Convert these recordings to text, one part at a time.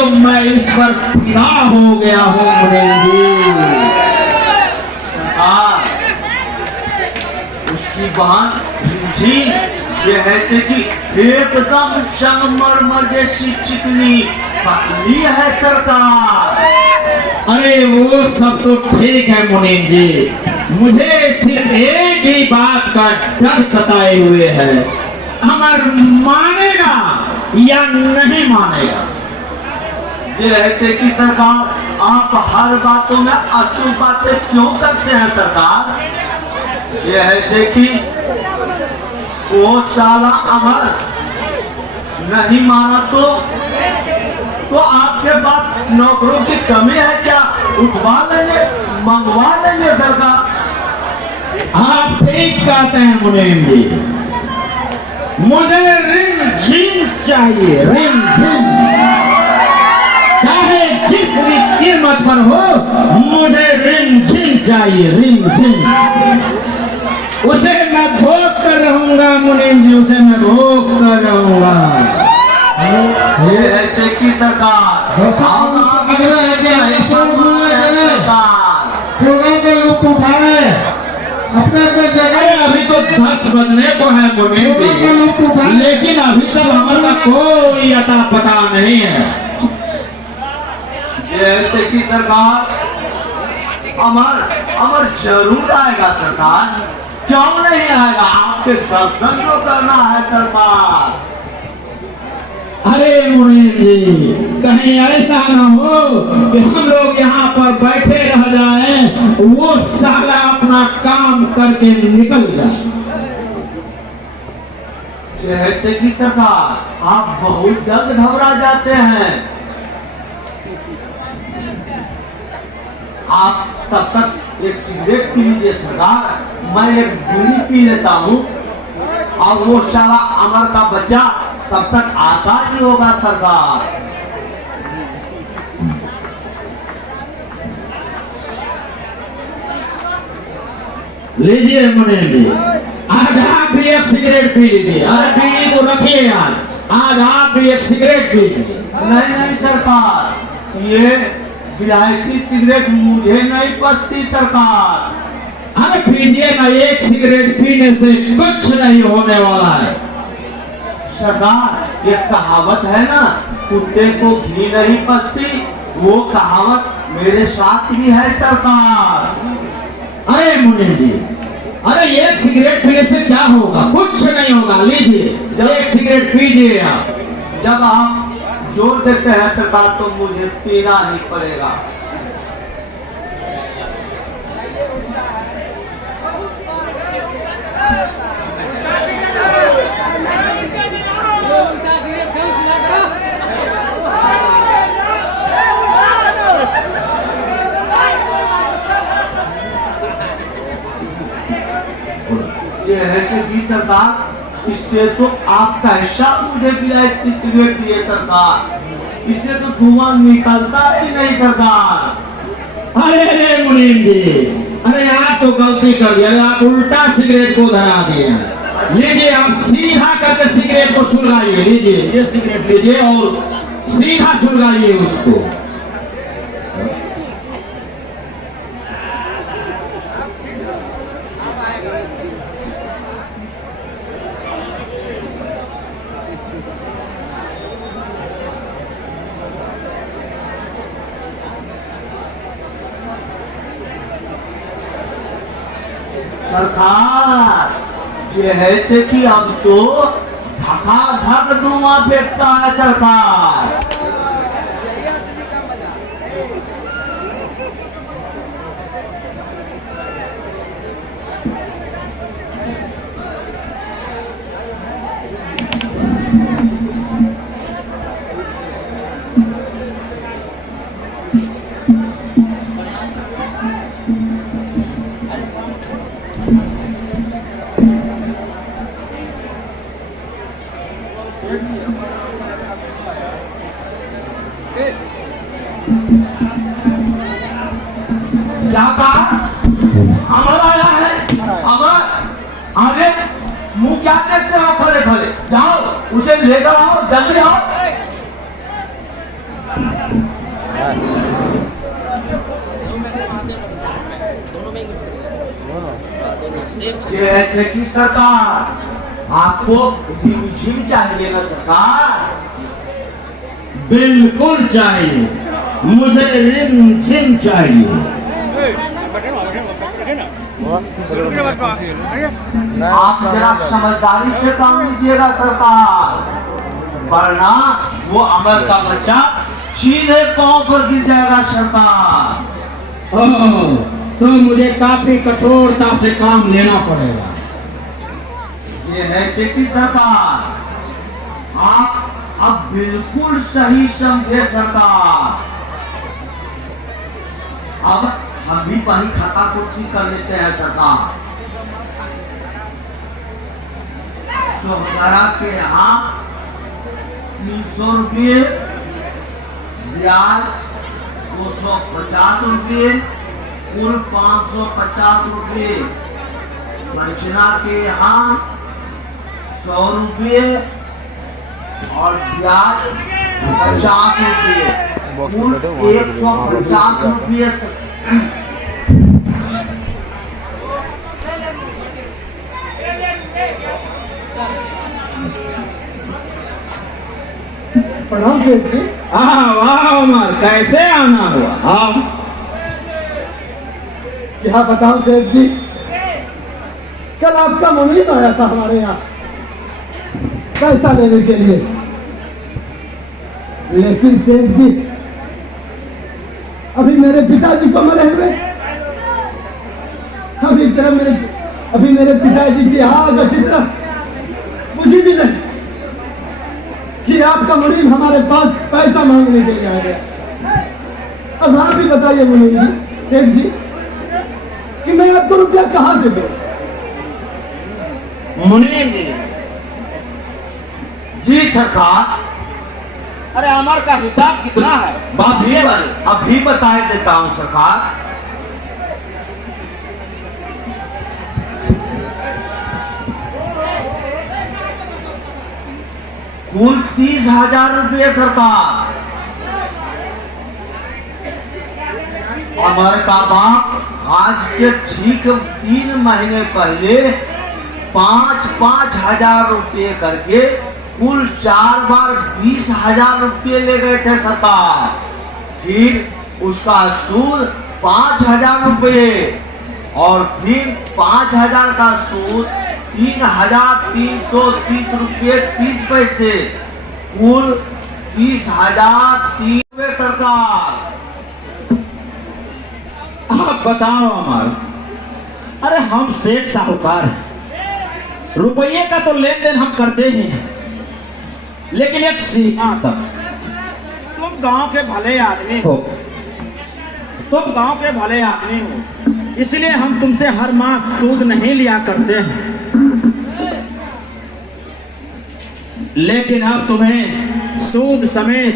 तो मैं इस पर फिदा हो गया हूँ मुनीम जी। उसकी बहन जी ये है कि एकदम संगमरमर जैसी चिकनी पतली है सरकार। अरे वो सब तो ठीक है मुनीम जी, मुझे सिर्फ एक ही बात का डर सताए हुए है, अमर मानेगा या नहीं मानेगा। जैसे कि सरकार आप हर बातों में अशुभ बातें क्यों करते हैं सरकार। ये ऐसे कि वो साला अमर नहीं माना तो आपके पास नौकरों की कमी है क्या? उठवा लेंगे, मंगवा लेंगे सरकार। आप ठीक कहते हैं मुनीम जी, मुझे रिम झिम चाहिए, रिम झिम, चाहे जिस भी कीमत पर हो, मुझे रिम झिम चाहिए, रिम झिम। उसे मैं भोग कर रहूंगा मुनीम जी, उसे मैं भोग कर रहूंगा। ये ऐसे की सरकार अपने जगह अभी तो 10 बजने को है मुनीम जी, लेकिन अभी तक हमारा कोई अता पता नहीं है। जैसे कि सरकार अमर जरूर आएगा सरकार, क्यों नहीं आएगा? आपके दर्शन को करना है सरकार। अरे मुनीम जी, कहीं ऐसा ना हो कि हम लोग यहाँ पर बैठे रह जाएं, वो साला अपना काम करके निकल जाए। जैसे कि सरकार आप बहुत जल्द घबरा जाते हैं। आप तब तक एक सिगरेट पी लीजिए सरकार, मैं एक बीड़ी पी लेता हूँ, और वो साला अमर का बच्चा तब तक आता ही होगा सरकार। लीजिए मुनीम जी, आज आप भी एक सिगरेट पी लीजिए। अरे बीड़ी तो रखिए यार, आज आप भी एक सिगरेट पी लीजिए। नहीं सरकार, ये विलायती सिगरेट मुझे नहीं पसती सरकार। अरे पीजिए ना, एक सिगरेट पीने से कुछ नहीं होने वाला है सरकार। ये कहावत है ना, कुत्ते को घी नहीं पसती, वो कहावत मेरे साथ भी है सरकार। अरे मुनीम जी, अरे एक सिगरेट पीने से क्या होगा? कुछ नहीं होगा, लीजिए एक सिगरेट पीजिए आप। जब आप जोर देते हैं सरकार तो मुझे पीना ही पड़ेगा। ये है कि सरकार, इससे तो आपका हिस्सा मुझे विलायती सिगरेट दिए सरकार, इससे तो धुआं निकलता ही नहीं सरकार। अरे मुनीम जी, अरे आप तो गलती कर दिया, आप उल्टा सिगरेट को धरा दिए। लीजिए आप सीधा करके सिगरेट को सुलगाइए, लीजिए ये सिगरेट लीजिए और सीधा सुलगाइए उसको। सरकार ये है से कि अब तो धक धुआं फेंकता है सरकार। क्या कहा? अमर आया है? अमर आगे मुंह क्या देखते हो? खड़े खड़े जाओ, उसे लेकर आओ, जल्दी आओ। जैसे कि सरकार आपको रिमझिम चाहिए ना सरकार? बिल्कुल चाहिए, मुझे रिमझिम चाहिए। आप जरा समझदारी से काम लीजिएगा सरकार, वरना वो अमर का बच्चा सीधे पांव पर गिर जाएगा सरकार। ओह, तो मुझे काफी कठोरता से काम लेना पड़ेगा। ये है कि सरकार, आप अब बिल्कुल सही समझे सरकार। अब हम भी वही खाता को ठीक कर लेते हैं सरकार। सोहरा के यहाँ 300 रुपये, ब्याज 250 रुपये, कुल 550 रुपये। पंचना के यहाँ 100 रुपये और ब्याज 50 रुपये, कुल 150 रुपये। प्रणाम सेठ जी। वाह उमर, कैसे आना हुआ? हाँ, क्या बताओ सेठ जी, कल आपका मुनीम आया था हमारे यहाँ पैसा लेने के लिए, लेकिन सेठ जी अभी मेरे पिताजी को मरे हुए, अभी मेरे पिताजी की आग अच्छी तरह बुझी भी नहीं कि आपका मुनीम हमारे पास पैसा मांगने के लिए आ गया। अब आप भी बताइए मुनीम जी, सेठ जी, कि मैं आपको रुपया कहां से दूं? मुनीम जी। जी सरकार। अरे अमर का हिसाब कितना है? अभी बता देता हूँ सरकार। कुल 30,000 रुपये सरकार। अमर का बाप आज से ठीक 3 महीने पहले 5-5 हजार रुपये करके कुल 4 बार 20,000 रुपये ले गए थे सरकार। फिर उसका सूद 5,000 रुपये और फिर 5,000 का सूद 3,330 रुपये 30 पैसे, कुल 30,003 रुपये सरकार। आप बताओ अमर, अरे हम सेठ साहूकार हैं, रुपये का तो लेन देन हम करते ही हैं, लेकिन एक सीमा तक। तुम गांव के भले आदमी हो, इसलिए हम तुमसे हर मास सूद नहीं लिया करते हैं, लेकिन अब तुम्हें सूद समेत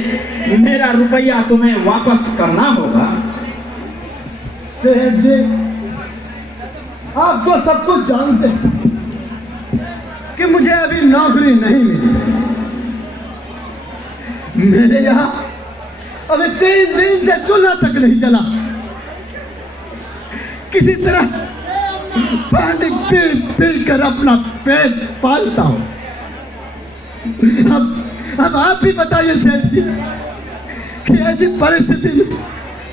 मेरा रुपया तुम्हें वापस करना होगा। सेठ जी, आप तो सब कुछ जानते हैं कि मुझे अभी नौकरी नहीं मिली। मेरे यहाँ अभी 3 दिन से चूल्हा तक नहीं जला, किसी तरह पानी पी पी कर अपना पेट पालता हूं। अब आप भी बताइए सेठ जी कि ऐसी परिस्थिति में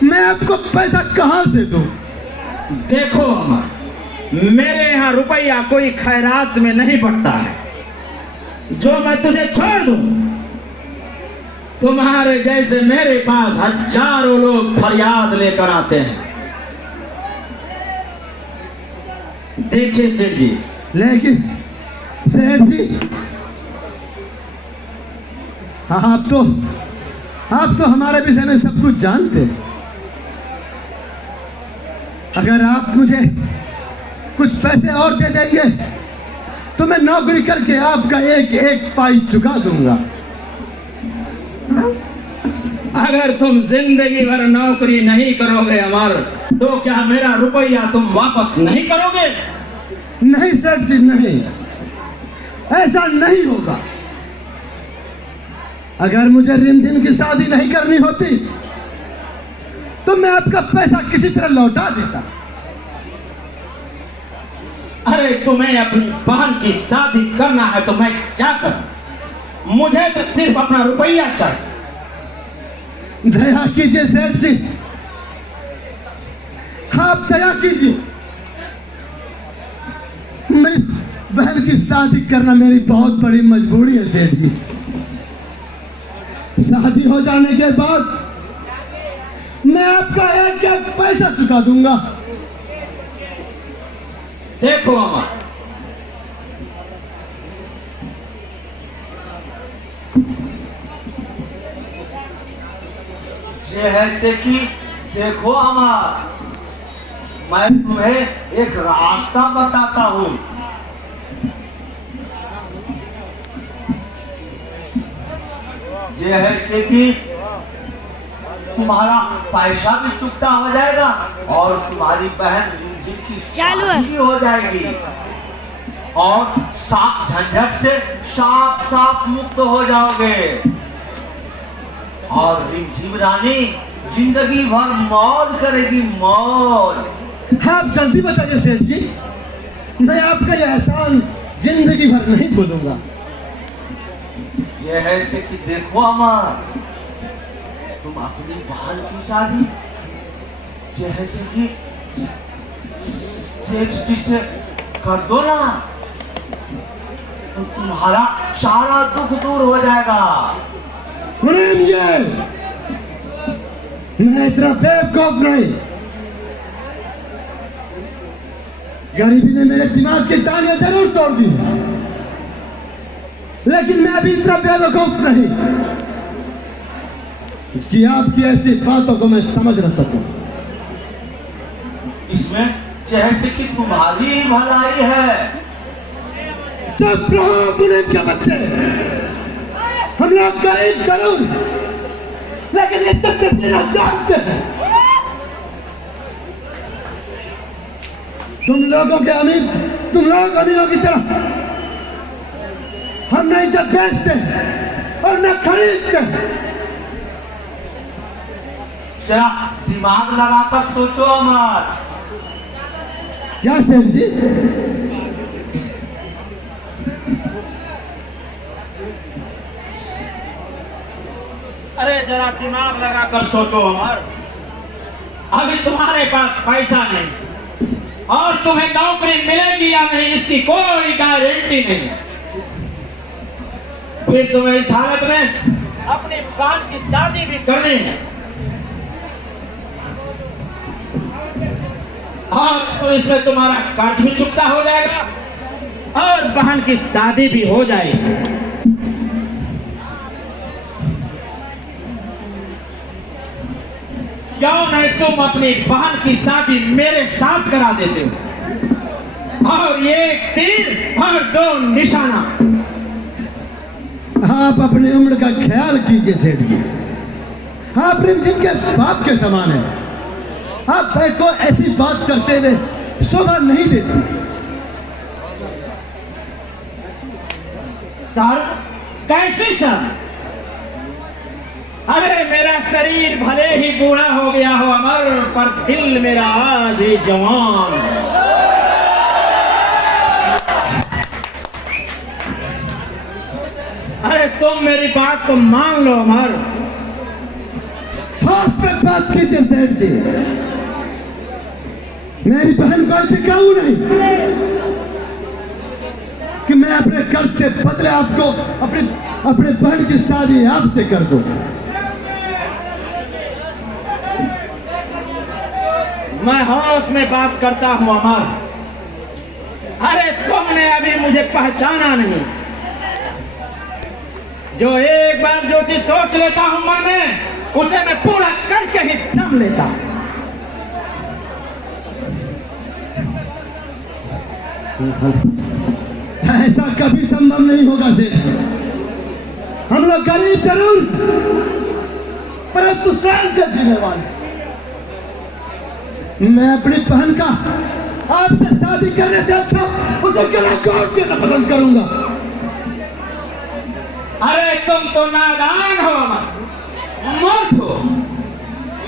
मैं आपको पैसा कहां से दूं? देखो अमर, मेरे यहाँ रुपया कोई खैरात में नहीं बटता है। जो मैं तुझे छोड़ दूं, तुम्हारे जैसे मेरे पास हजारों लोग फरियाद लेकर आते हैं। देखिए सेठ जी, लेकिन सेठ जी आप तो हमारे विषय में सब कुछ जानते हैं। अगर आप मुझे कुछ पैसे और दे देंगे तो मैं नौकरी करके आपका एक एक पाई चुका दूंगा। अगर तुम जिंदगी भर नौकरी नहीं करोगे अमर, तो क्या मेरा रुपया तुम वापस नहीं करोगे? नहीं सेठ जी, नहीं, ऐसा नहीं होगा। अगर मुझे रिमझिम की शादी नहीं करनी होती तो मैं आपका पैसा किसी तरह लौटा देता। अरे तुम्हें अपनी बहन की शादी करना है तो मैं क्या करूं? मुझे तो सिर्फ अपना रुपया चाहिए। दया कीजिए सेठ जी, आप दया कीजिए। मेरी बहन की शादी करना मेरी बहुत बड़ी मजबूरी है सेठ जी। शादी हो जाने के बाद मैं आपका एक एक पैसा चुका दूंगा। देखो अमर, ये है से कि देखो अमर, मैं तुम्हें एक रास्ता बताता हूँ। ये है से कि तुम्हारा पैसा भी चुकता हो जाएगा और तुम्हारी बहन जिनकी शादी हो जाएगी और साफ झंझट से साफ साफ मुक्त हो जाओगे और रिमझिम रानी जिंदगी भर मौज करेगी, मौज। आप जल्दी बताइए सेठ जी, मैं आपका यह एहसान जिंदगी भर नहीं भूलूंगा। यह है से कि देखो अमर, तुम अपनी बहन की शादी जैसे कि सेठ जी से कर दो ना तो तुम्हारा सारा दुख दूर हो जाएगा। मुनीम जी, मैं इतना बेवकूफ नहीं। गरीबी ने मेरे दिमाग की टांगें जरूर तोड़ दी, लेकिन मैं अभी इतना बेवकूफ नहीं कि आपकी ऐसी बातों को मैं समझ न सकूं। इसमें जैसे कि तुम्हारी भलाई है। चुप रहो मुनीम के बच्चे, हम लोग गरीब जरूर लेकिन इज्जत से जीना जानते हैं। तुम लोग अमीरों की तरह हम न इज्जत बेचते और न खरीदते। जरा दिमाग लगाकर सोचो अमर। क्या सेठ जी? अरे जरा दिमाग लगाकर सोचो अमर, अभी तुम्हारे पास पैसा नहीं और तुम्हें नौकरी मिलेगी या नहीं इसकी कोई गारंटी नहीं। फिर तुम्हें इस हालत में अपनी बहन की शादी भी करनी है और तो इसमें तुम्हारा कर्ज भी चुकता हो जाएगा और बहन की शादी भी हो जाएगी। क्यों नहीं तुम अपनी बहन की शादी मेरे साथ करा देते हो और ये तीर और दो निशाना। आप अपनी उम्र का ख्याल कीजिए सेठ जी, आप रिमझिम के बाप के समान हैं। आप भाई को ऐसी बात करते हुए शोभा नहीं देती। सर, कैसी सर? अरे मेरा शरीर भले ही बूढ़ा हो गया हो अमर, पर दिल मेरा आज ही जवान। अरे तुम मेरी बात को मान लो अमर। हाथ पे बात कीजिए सेठ जी, मेरी बहन कोई बिकाऊ नहीं कि मैं अपने कर्ज से बदले आपको अपने बहन की शादी आपसे कर दूं। मैं होश में बात करता हूं अमर। अरे तुमने अभी मुझे पहचाना नहीं। जो एक बार जो चीज सोच लेता हूं मन में उसे मैं पूरा करके ही दम लेता हूं। ऐसा कभी संभव नहीं होगा सेठ जी। हम लोग गरीब जरूर परंतु शान से जीने वाले। मैं अपनी बहन का आपसे शादी करने से अच्छा उसे गला काट देना पसंद करूंगा। अरे तुम तो नादान हो, मूर्ख हो।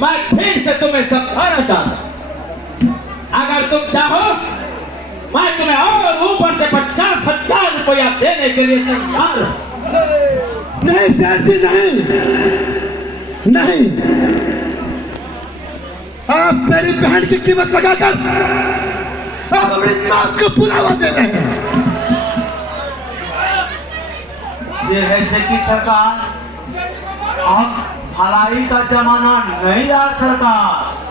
मैं फिर से तुम्हें समझाना चाहता हूं, अगर तुम चाहो मैं तुम्हें और ऊपर से 50,000 रुपया देने के लिए तैयार हूं। नहीं सर जी, नहीं नहीं, आप मेरी बहन की कीमत लगाकर आप अपनी मौत को बुलावा दे रहे हैं। ये है कि सरकार, अब भलाई का जमाना नहीं यार सरकार।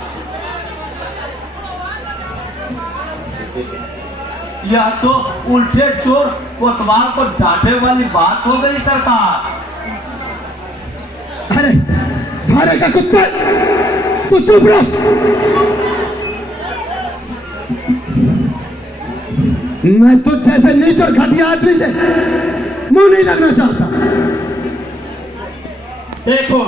यह तो उल्टे चोर कोतवाल को डांटे वाली बात हो गई सरकार। अरे भारे का कुत्ता, तू चुप रहो। मैं तो जैसे नीच और घटिया आदमी से मुंह नहीं लगना चाहता। देखो